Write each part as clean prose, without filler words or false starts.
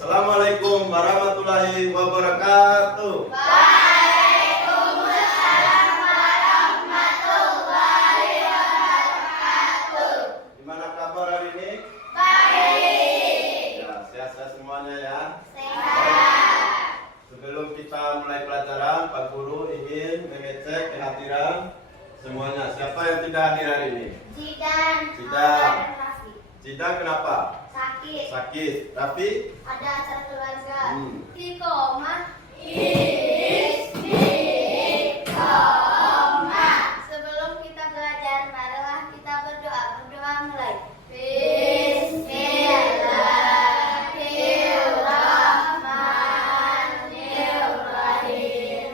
Assalamualaikum warahmatullahi wabarakatuh. Waalaikumsalam warahmatullahi wabarakatuh. Gimana kabar hari ini? Baik. Ya, sehat-sehat semuanya ya. Sehat. Sebelum kita mulai pelajaran, Pak Guru ingin mengecek kehadiran semuanya. Siapa yang tidak hadir hari ini? Jidan. Jidan. Dan Raffi. Jidan kenapa? Sakit. Sakit. Raffi? Ada acara keluarga. Hmm. Iqomah. Istiqomah. Sebelum kita belajar, marilah kita berdoa. Berdoa mulai. Bismillahirrahmanirrahim.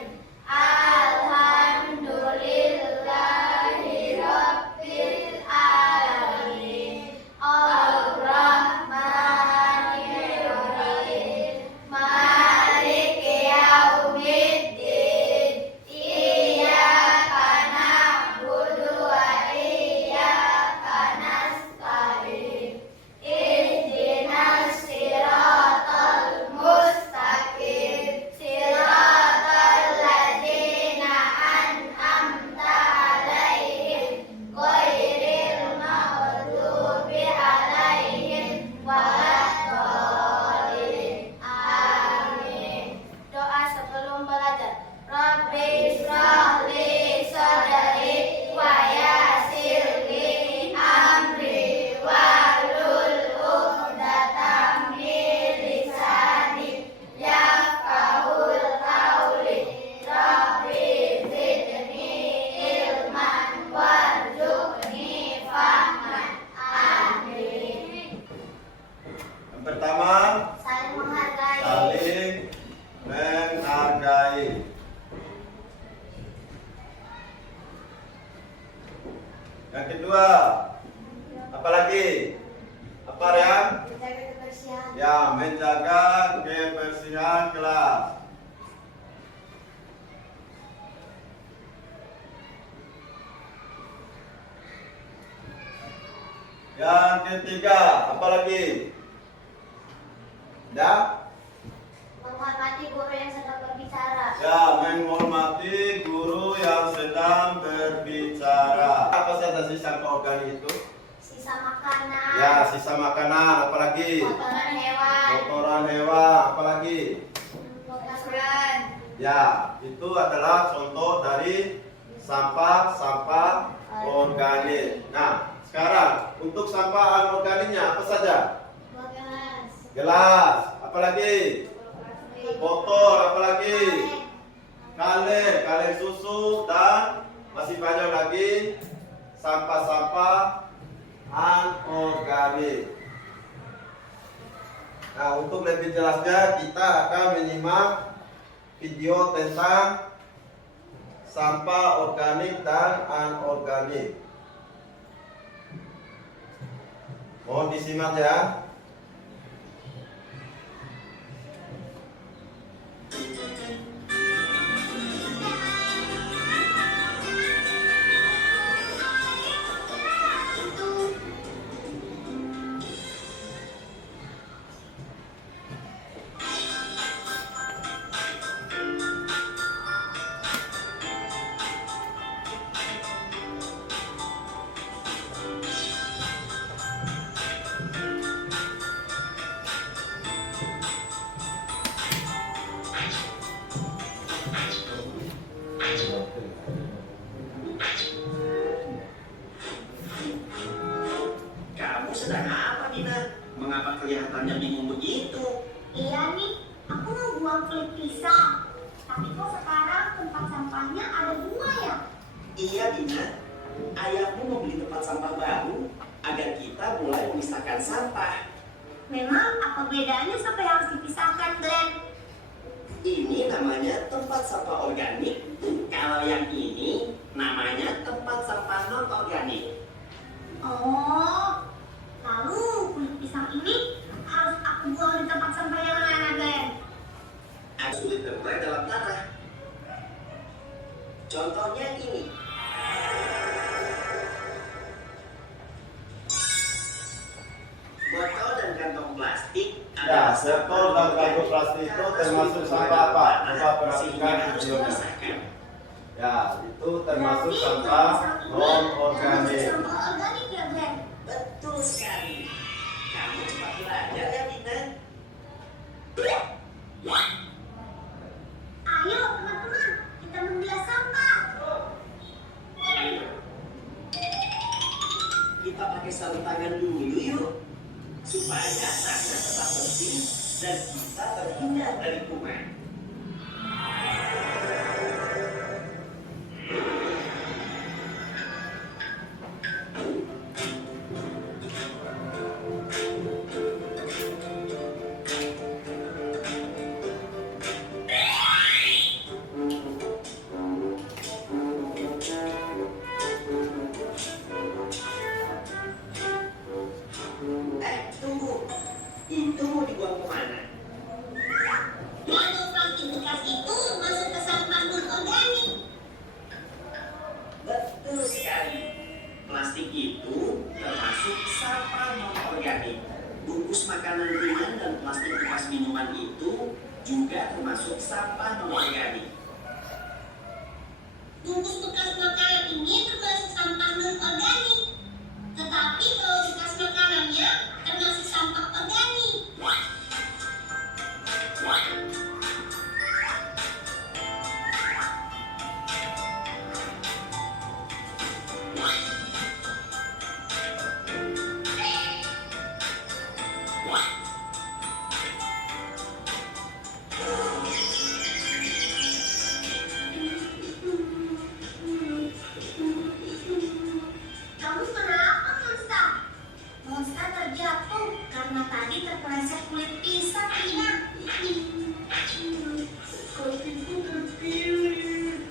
Alhamdulillahirabbil alamin. Ar-Rahmanir-Rahim. Maliki yaumiddin. Iyyaka na'budu wa iyyaka nasta'in. Ihdinas siratal mustaqim. Siratal ladzina an'amta 'alaihim ghairil maghdubi 'alaihim waladdallin. Amin. Doa sebelum belajar. Rabbi ishrah li sadri wa yassir li amri wahlul 'uqdatam min lisani yafqahul qawli. Rabbi zidni ilman warzuqni fahman. Amin. Yang pertama, Saling menghargai. saling menghargai. Yang kedua, apa lagi? Apa ya? Menjaga kebersihan. Ya, menjaga kebersihan kelas. Yang ketiga, apa lagi? Ya, Menghormati guru yang sedang berbicara. ya, menghormati guru yang sedang berbicara. Apa saja sisa organik itu? Sisa makanan. Ya, sisa makanan, apa lagi? Kotoran hewan. Kotoran hewan, apa lagi? Kotoran. Ya, itu adalah contoh dari sampah-sampah organik. Nah, sekarang untuk sampah anorganiknya apa saja? Gelas. Gelas, apa lagi? Botol, apa lagi? Kaleng susu, dan masih banyak lagi sampah-sampah anorganik. Nah, untuk lebih jelasnya kita akan menyimak video tentang sampah organik dan anorganik. Mohon disimak ya. Kamu sedang apa, Dina? Mengapa kelihatannya bingung begitu? Iya nih, aku mau buang kulit pisang. Tapi kok sekarang tempat sampahnya ada dua ya? Iya, Dina. Ayahmu membeli tempat sampah baru agar kita mulai memisahkan sampah. Memang apa bedanya sampai harus dipisahkan, Glenn? Ini namanya tempat sampah organik. Kalau yang ini namanya tempat sampah non-organik. Oh, lalu kulit pisang ini harus aku buang di tempat sampah yang mana, Glenn? Agak sulit terurai dalam tanah. Contohnya ini. Botol dan kantong plastik Ya, sepol dan kartu plastik itu termasuk sampah apa? Coba perhatikan videonya. Ya, itu termasuk sampah non-organik. Sampah organik ya, Glenn? Betul sekali. Kamu cepat belajar ya, Dina. Ayo teman-teman, kita memilah sampah. Kita pakai sarung tangan dulu yuk, supaya tangan tetap bersih dan kita terhindar dari kuman. Tunggu. Itu mau dibuang kemana? Botol plastik bekas itu masuk ke sampah non-organik. Betul sekali. Plastik itu termasuk sampah non-organik. Bungkus makanan ringan dan plastik bekas minuman itu juga termasuk sampah non-organik. Bungkus bekas makanan ini termasuk sampah non-organik. Tetapi kalau bekas makanannya termasuk sampah organik. Kamu kenapa, Monsta? Monsta terjatuh karena tadi terpeleset kulit pisang, Ina. Kakiku terpilih.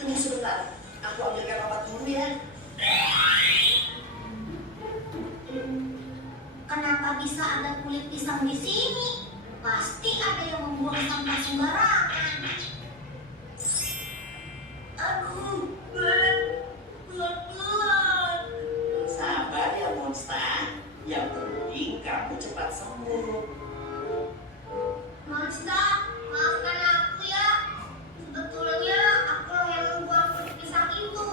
Tunggu sebentar, aku ambilkan obat dulu ya. Kenapa bisa ada kulit pisang di sini? Pasti ada yang membuang sampah sembarangan. Aduh, Glenn, pelan-pelan. Sabar ya Monsta, yang penting kamu cepat sembuh. Monsta, maafkan aku ya. Sebetulnya aku yang membuang kulit pisang itu.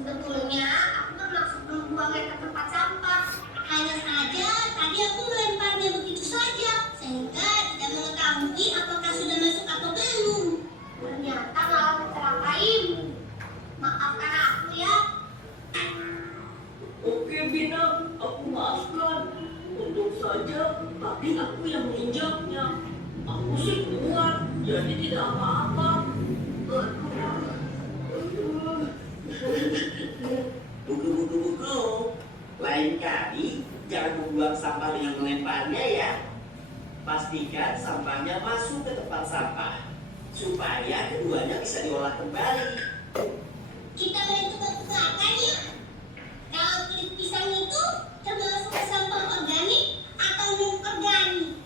Sebetulnya aku bermaksud membuangnya ke tempat sampah. Hanya saja tadi aku melemparnya begitu saja, sehingga tidak mengetahui apakah sudah masuk atau belum. Ternyata malah mencelakaimu. Maafkan aku ya. Oke Bina, aku maafkan. Untung saja tadi aku yang menginjaknya. Aku sih kuat, jadi tidak apa-apa. Buku. Lain kali jangan membuang sampah dengan melemparnya ya. Pastikan sampahnya masuk ke tempat sampah supaya keduanya bisa diolah kembali. Kita main tebak-tebakan ya. Kalau kulit pisang itu termasuk ke sampah organik atau non-organik?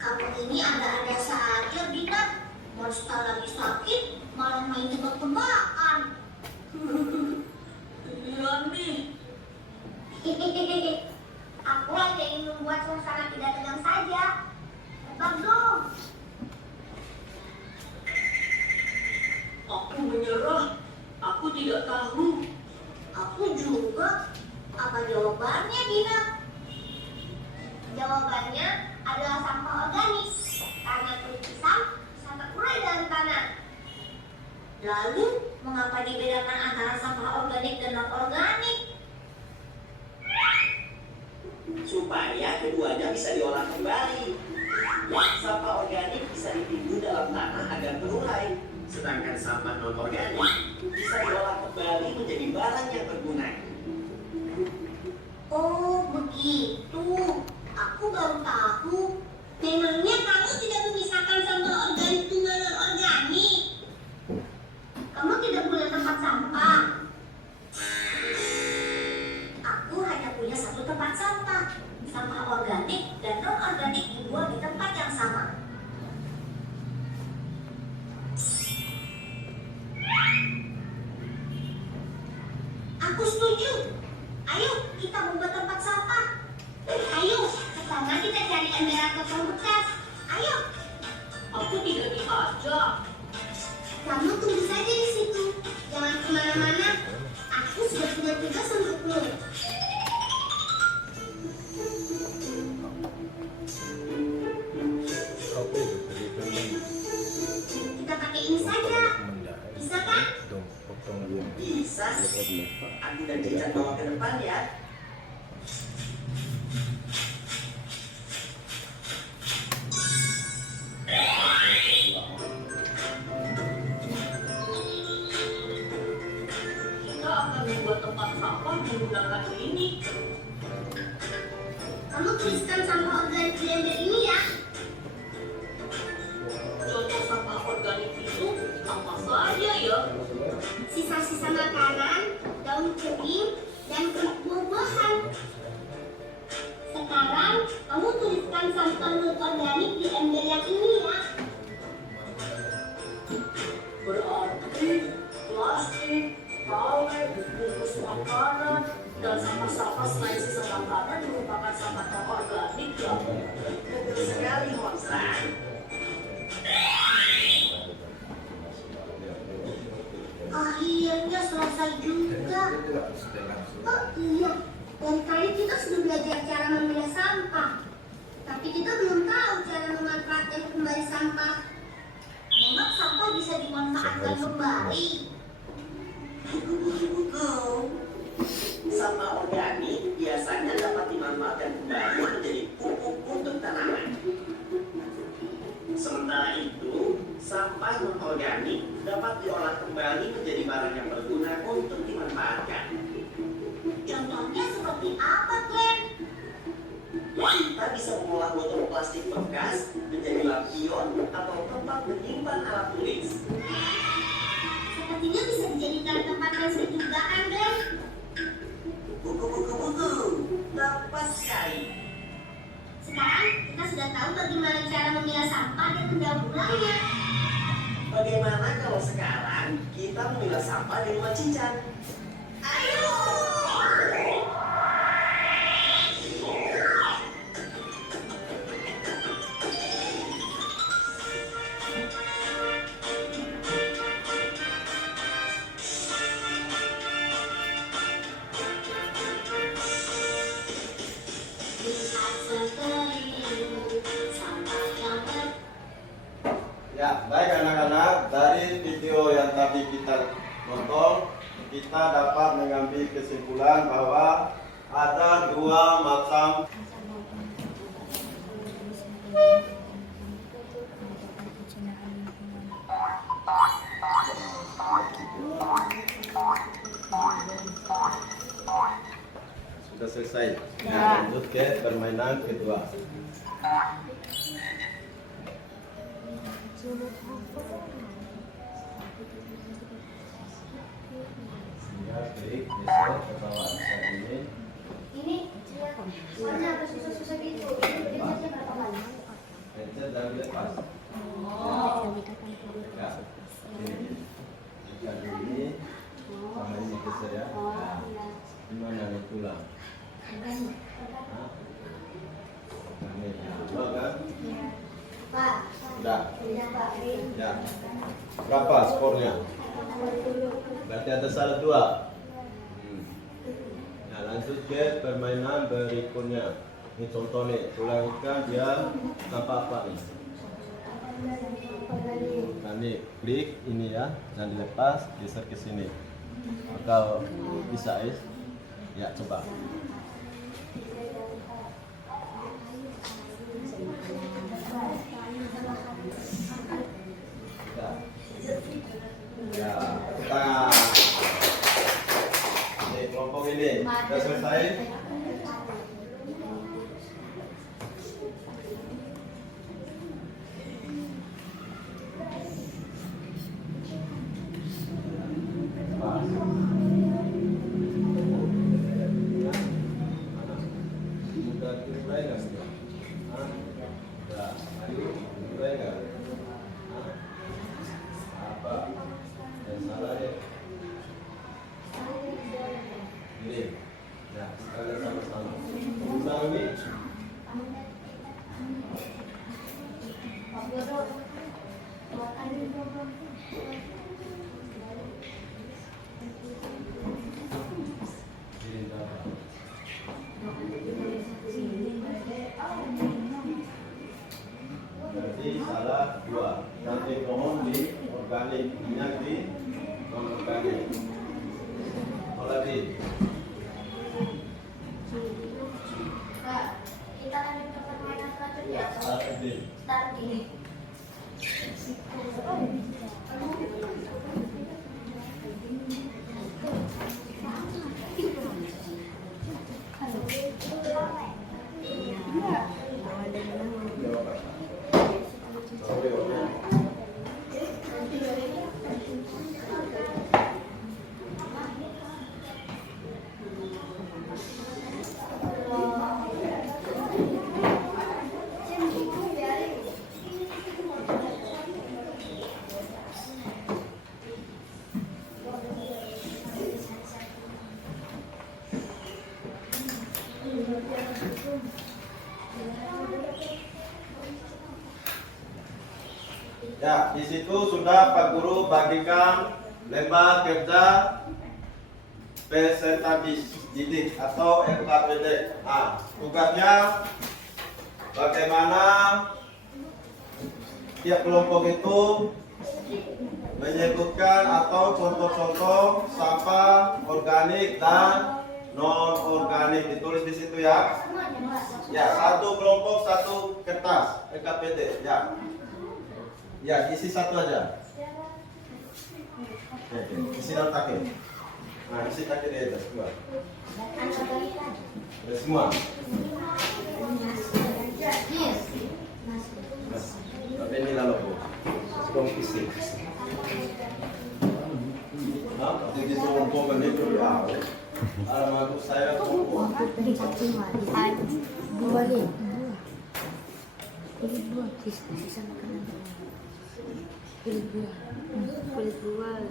Kamu ini ada-ada saja, Bina. Monsta lagi sakit, malah main tebak-tebakan. Iya nih. Aku hanya ingin membuat suasana tidak tegang saja. Tebak dong. Aku menyerah. Aku tidak tahu. Aku juga. Apa jawabannya, Bina? Jawabannya adalah sampah organik. Karena kulit pisang bisa terurai dalam tanah. Lalu, mengapa dibedakan antara sampah organik dan non-organik? Supaya keduanya bisa diolah kembali. Sampah organik bisa ditimbun dalam tanah agar terurai, sedangkan sampah non-organik bisa diolah kembali menjadi barang yang berguna. Oh, begitu. Aku baru tahu. Memangnya kamu tidak memisahkan sampah organik dengan non-organik? Kamu tidak punya tempat sampah. Aku hanya punya satu tempat sampah. Sampah organik dan non-organik dibuang di tempat yang sama. Aku setuju. Ayo, kita membuat tempat sampah. Ayo, pertama kita cari cari ember potong bekas. Ayo, Aku tidak diajak. kamu tunggu saja di situ. Jangan kemana-mana. Aku sudah punya tugas untukmu. Kita pakai ini saja. Bisa kan? Bisa. Aku dan Cican bawa ke depan ya. Kita akan membuat tempat sampah menggunakan ini. Kamu tuliskan sampah organik di ember ini ya. Contoh sampah organik itu apa saja ya? Sisa-sisa makanan, daun kering, dan buah-buahan. Sekarang kamu tuliskan sampah non-organik di ember yang ini ya. Berarti plastik, kaleng, bungkus makanan, dan sampah-sampah selain sisa makanan merupakan sampah non-organik ya. Betul sekali, Monsa. Akhirnya selesai juga. Oh iya, dari tadi kita sudah belajar cara memilah sampah. Tapi kita belum tahu cara memanfaatkan kembali sampah. Memang sampah bisa dimanfaatkan kembali. Buku-buku. Sampah organik biasanya dapat dimanfaatkan kembali menjadi pupuk untuk tanaman. Sementara itu, sampah non-organik dapat diolah kembali menjadi barang yang berguna untuk dimanfaatkan. Contohnya seperti apa, Glenn? Kita bisa mengolah botol plastik bekas menjadi lampion atau tempat menyimpan alat tulis. Sepertinya bisa dijadikan tempat lansir juga kan, Glenn? Buku-buku. Tepat sekali. Sekarang kita sudah tahu bagaimana cara memilah sampah dan mendaur-ulangnya. Bagaimana kalau sekarang kita memilah sampah di rumah Cican? Ayo! Ya, baik anak-anak, dari video yang tadi kita nonton, kita dapat mengambil kesimpulan bahwa ada dua macam sudah selesai. Nah, lanjut ke permainan kedua. Ya, klik besok ke bawah saat ini. Ini warna apa susah-susah gitu. Ini pencetnya berapa kali? Pencet dan lepas. Ya. Ikan ini sama ini geser ya. Nah, gimana nih tulang? Hah? Ini, ya, kan? Pak. Udah. Udah Pak. Ya. Berapa skornya? Berarti ada salah dua. Nah, lanjut ke permainan berikutnya. Ini contoh nih, tulang ikan dia tanpa apa nih? Nah, nih klik ini ya, dan dilepas, geser ke sini. Atau bisa ya coba. Ya, kita ini kelompok ini sudah selesai. Pas. dua. Ranting pohon di organik, minyak di non organik. Apa lagi? Kak, kita kan di permainan selanjutnya. Tadi. Start ini. Ya, di situ sudah Pak Guru bagikan lembar kerja peserta didik atau LKPD. Nah, tugasnya bagaimana tiap kelompok itu menyebutkan atau contoh-contoh sampah organik dan non organik, ditulis di situ ya. Ya, satu kelompok satu kertas LKPD ya. Ya, isi satu aja. Isi dalam takir. Nah, isi takir di atas semua. Semua. Tapi ini lalu bu. Sedang isi. Nah, jadi kelompok ini dulu ya. Alamat saya kelompok. Kulit buah, sisa makanan. Kulit buah. Kulit buah.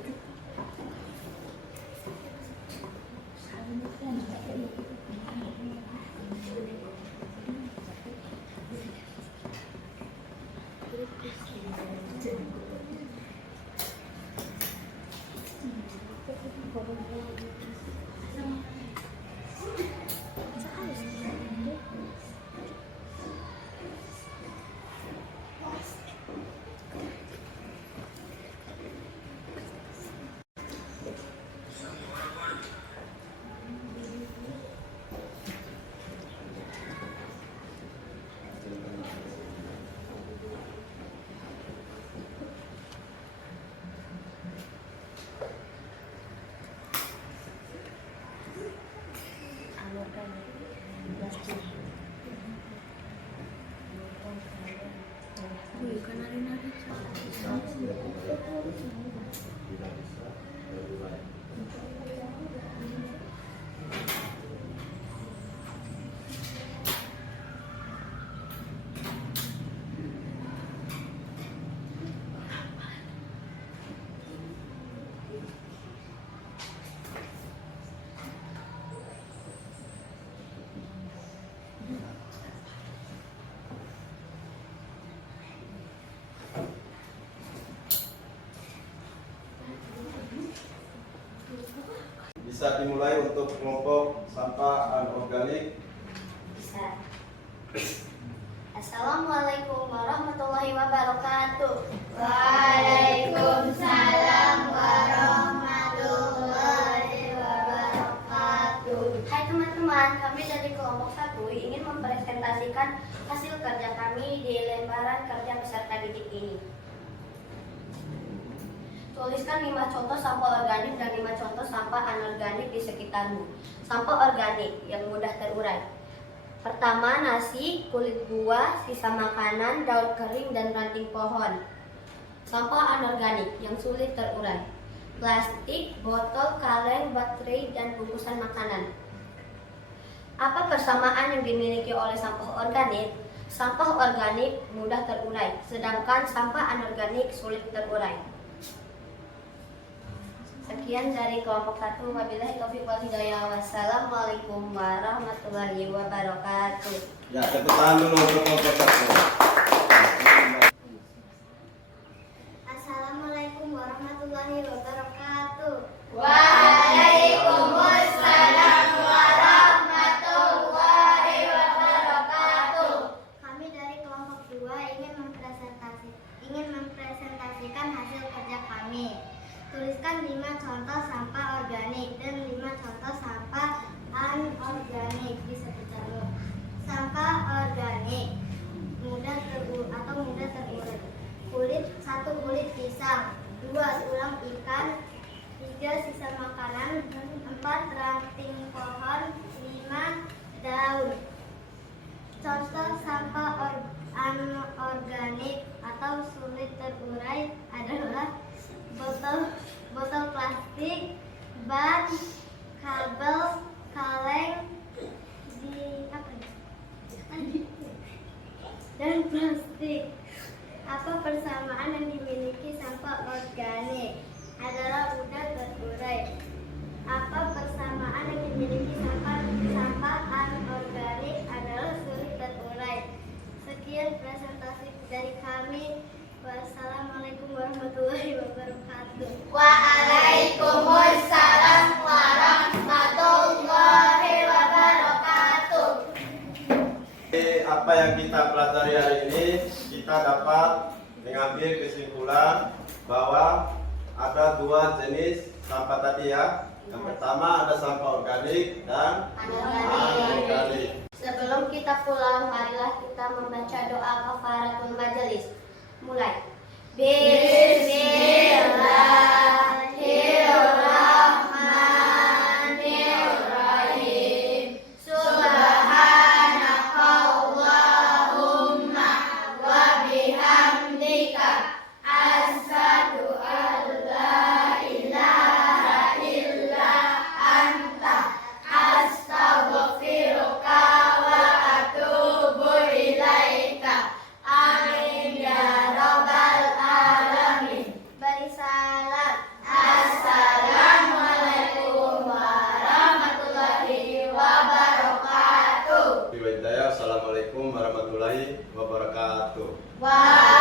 Bisa dimulai untuk kelompok sampah anorganik. Bisa. Assalamualaikum warahmatullahi wabarakatuh. Waalaikumsalam warahmatullahi wabarakatuh. Hai teman-teman, kami dari kelompok 1 ingin mempresentasikan hasil kerja kami di lembaran kerja peserta didik ini. Tuliskan 5 contoh sampah organik dan 5 contoh sampah anorganik di sekitarmu. Sampah organik yang mudah terurai. Pertama, nasi, kulit buah, sisa makanan, daun kering, dan ranting pohon. Sampah anorganik yang sulit terurai. Plastik, botol, kaleng, baterai, dan bungkusan makanan. Apa persamaan yang dimiliki oleh sampah organik? Sampah organik mudah terurai, sedangkan sampah anorganik sulit terurai. Sekian dari kelompok 1. Wabillahi taufiq wal hidayah. Wassalamualaikum warahmatullahi wabarakatuh. Ya, tepuk tangan dulu untuk kelompok 1. Assalamualaikum warahmatullahi wabarakatuh. Waalaikumsalam warahmatullahi wabarakatuh. Kami dari kelompok 2 ingin dan plastik. Apa persamaan yang dimiliki sampah organik? Adalah mudah terurai. Apa persamaan yang dimiliki sampah anorganik? Adalah sulit terurai. Sekian presentasi dari kami. Wassalamualaikum warahmatullahi wabarakatuh. Waalaikumsalam warahmatullahi wabarakatuh. Apa yang kita pelajari hari ini, kita dapat mengambil kesimpulan bahwa ada dua jenis sampah tadi ya. Yang pertama ada sampah organik dan anorganik. Sebelum kita pulang, marilah kita membaca doa kafaratul majelis. Mulai. Bismillahirrahmanirrahim. Subhanakallahumma wa bihamdika asyhadu an la ilaha illa anta astaghfiruka wa atubu ilaika. Amin ya rabbal alamin. Beri salam. Assalamualaikum warahmatullahi wabarakatuh. Assalamualaikum warahmatullahi wabarakatuh. Waalaikumsalam.